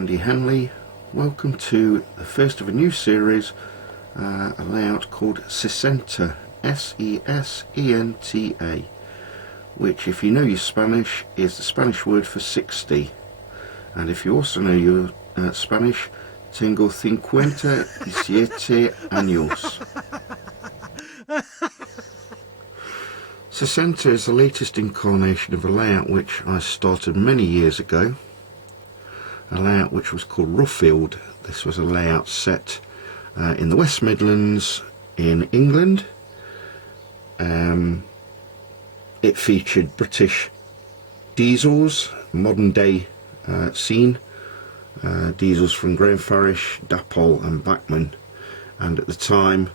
Andy Henley. Welcome to the first of a new series, a layout called Sesenta, S-E-S-E-N-T-A, which, if you know your Spanish, is the Spanish word for 60. And if you also know your Spanish, tengo 57 años. Sesenta is the latest incarnation of a layout which I started many years ago. A layout which was called Ruffield. This was a layout set in the West Midlands in England. It featured British diesels, modern day scene, diesels from Graham Farish, Dapol and Bachmann, and at the time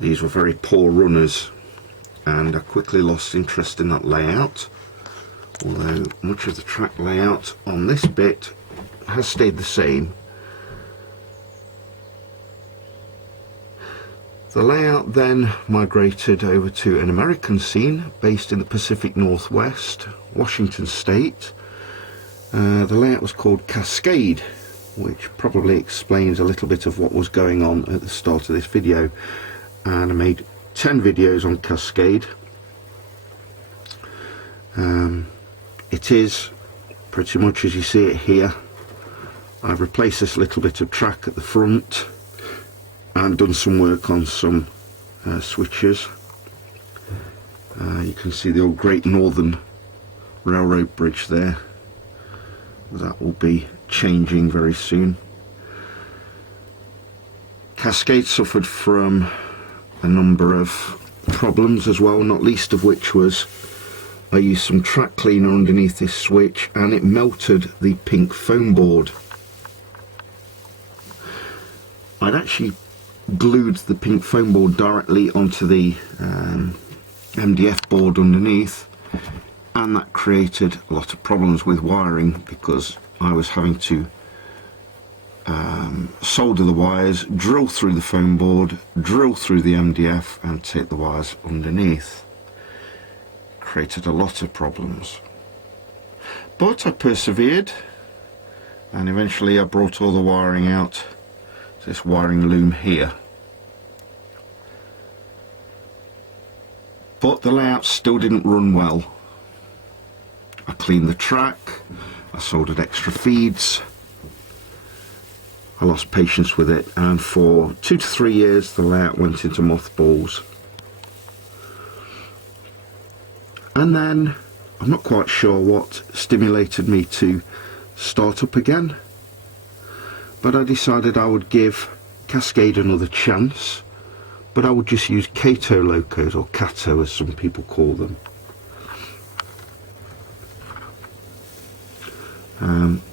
these were very poor runners, and I quickly lost interest in that layout, although much of the track layout on this bit has stayed the same. The layout then migrated over to an American scene based in the Pacific Northwest, Washington State. The layout was called Cascade, which probably explains a little bit of what was going on at the start of this video, and I made 10 videos on Cascade. It is pretty much as you see it here. I've replaced this little bit of track at the front and done some work on some switches. You can see the old Great Northern Railroad bridge there. That will be changing very soon. Cascade suffered from a number of problems as well, not least of which was I used some track cleaner underneath this switch and it melted the pink foam board. I'd actually glued the pink foam board directly onto the MDF board underneath, and that created a lot of problems with wiring because I was having to solder the wires, drill through the foam board, drill through the MDF and take the wires underneath. Created a lot of problems, but I persevered, and eventually I brought all the wiring out to this wiring loom here. But the layout still didn't run well. I cleaned the track, I soldered extra feeds, I lost patience with it, and for 2 to 3 years the layout went into mothballs. And then I'm not quite sure what stimulated me to start up again, but I decided I would give Cascade another chance, but I would just use Kato locos, or Kato as some people call them.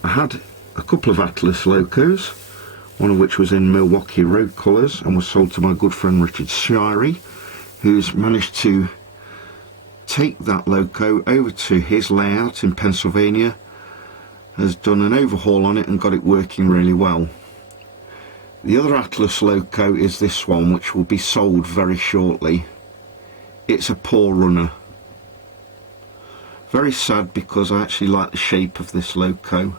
I had a couple of Atlas locos, one of which was in Milwaukee road colours and was sold to my good friend Richard Shirey, who's managed to take that loco over to his layout in Pennsylvania, has done an overhaul on it and got it working really well. The other Atlas loco is this one, which will be sold very shortly. It's a poor runner. Very sad because I actually like the shape of this loco.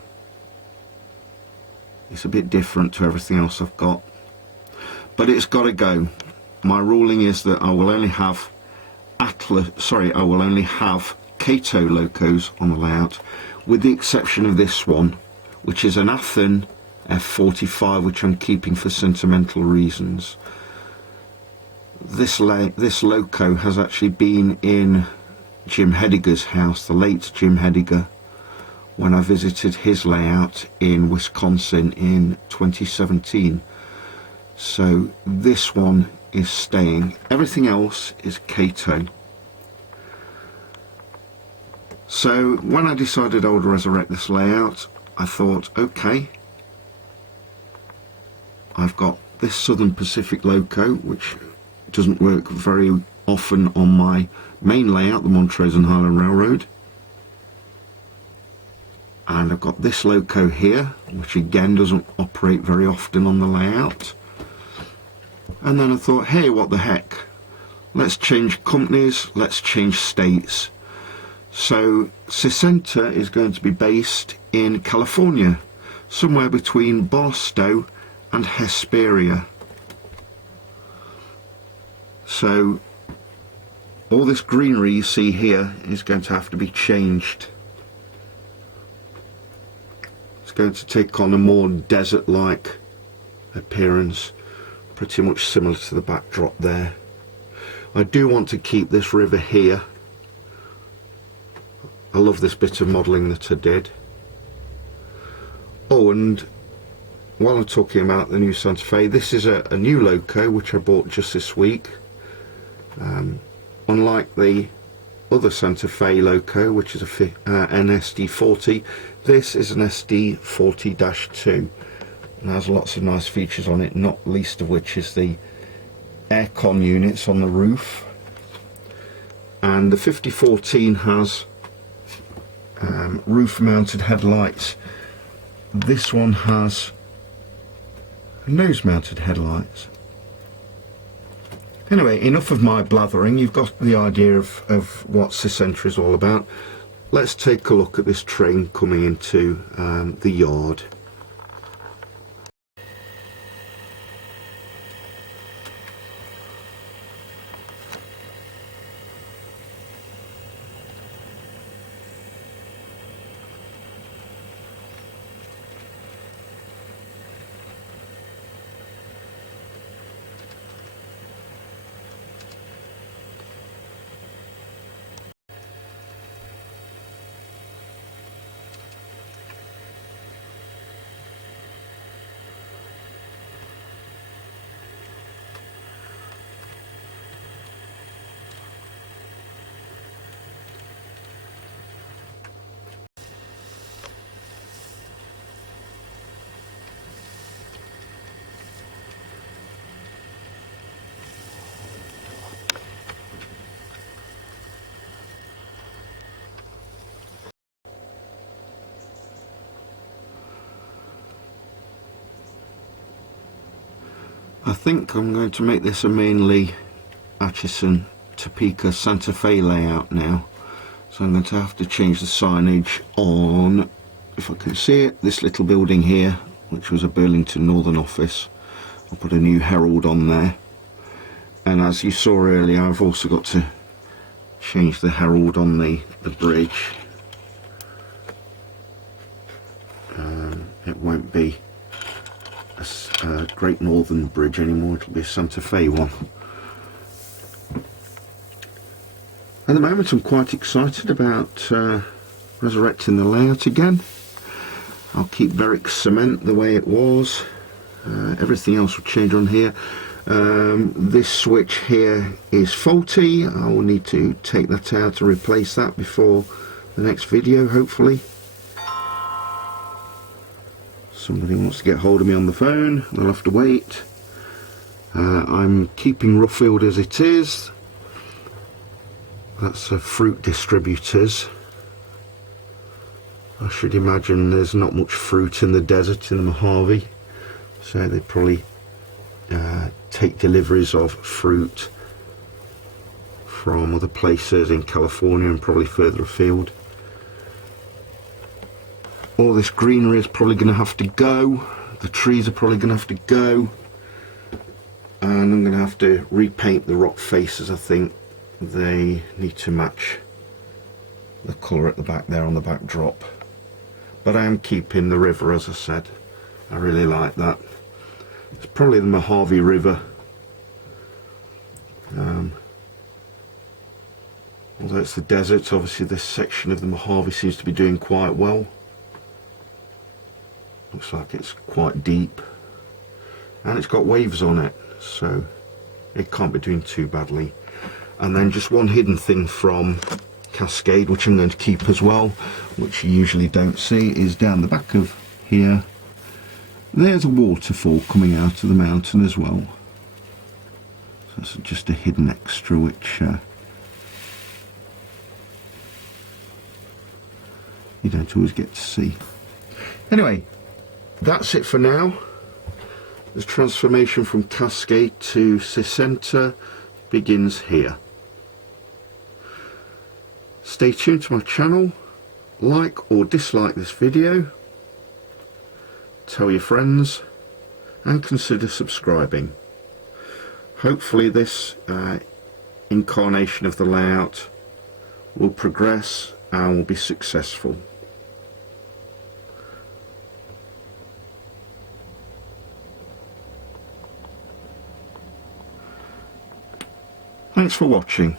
It's a bit different to everything else I've got, but it's got to go. My ruling is that I will only have Kato locos on the layout, with the exception of this one, which is an Athen F45, which I'm keeping for sentimental reasons. This loco has actually been in Jim Hediger's house, the late Jim Hediger, when I visited his layout in Wisconsin in 2017. So this one is staying. Everything else is Kato. So when I decided I would resurrect this layout, I thought, okay, I've got this Southern Pacific loco, which doesn't work very often on my main layout, the Montrose and Highland Railroad, and I've got this loco here, which again doesn't operate very often on the layout. And then I thought, hey, what the heck, let's change companies, let's change states. So Sesenta is going to be based in California, somewhere between Barstow and Hesperia. So all this greenery you see here is going to have to be changed. It's going to take on a more desert-like appearance, pretty much similar to the backdrop there. I do want to keep this river here. I love this bit of modelling that I did. Oh, and while I'm talking about the new Santa Fe, this is a new loco which I bought just this week. Unlike the other Santa Fe loco, which is an SD40, this is an SD40-2 and has lots of nice features on it, not least of which is the aircon units on the roof. And the 5014 has roof mounted headlights. This one has nose mounted headlights. Anyway, enough of my blathering. You've got the idea of what Sesenta is all about. Let's take a look at this train coming into the yard. I think I'm going to make this a mainly Atchison, Topeka, Santa Fe layout now. So I'm going to have to change the signage on, if I can see it, this little building here, which was a Burlington Northern office. I'll put a new Herald on there. And as you saw earlier, I've also got to change the Herald on the bridge. It won't be a Great Northern Bridge anymore, it'll be a Santa Fe one. At the moment I'm quite excited about resurrecting the layout again. I'll keep Berwick cement the way it was. Everything else will change on here. This switch here is faulty. I will need to take that out to replace that before the next video, hopefully. Somebody wants to get hold of me on the phone, they'll have to wait. I'm keeping Ruffield as it is. That's fruit distributors. I should imagine there's not much fruit in the desert in the Mojave, so they probably take deliveries of fruit from other places in California and probably further afield. All this greenery is probably going to have to go. The trees are probably going to have to go. And I'm going to have to repaint the rock faces. I think they need to match the colour at the back there on the backdrop. But I am keeping the river, as I said. I really like that. It's probably the Mojave River. Although it's the desert, obviously this section of the Mojave seems to be doing quite well. Looks like it's quite deep, and it's got waves on it, so it can't be doing too badly. And then just one hidden thing from Cascade, which I'm going to keep as well, which you usually don't see, is down the back of here. There's a waterfall coming out of the mountain as well. So it's just a hidden extra which you don't always get to see. Anyway, that's it for now. The transformation from Cascade to Sesenta begins here. Stay tuned to my channel, like or dislike this video, tell your friends, and consider subscribing. Hopefully this incarnation of the layout will progress and will be successful. Thanks for watching.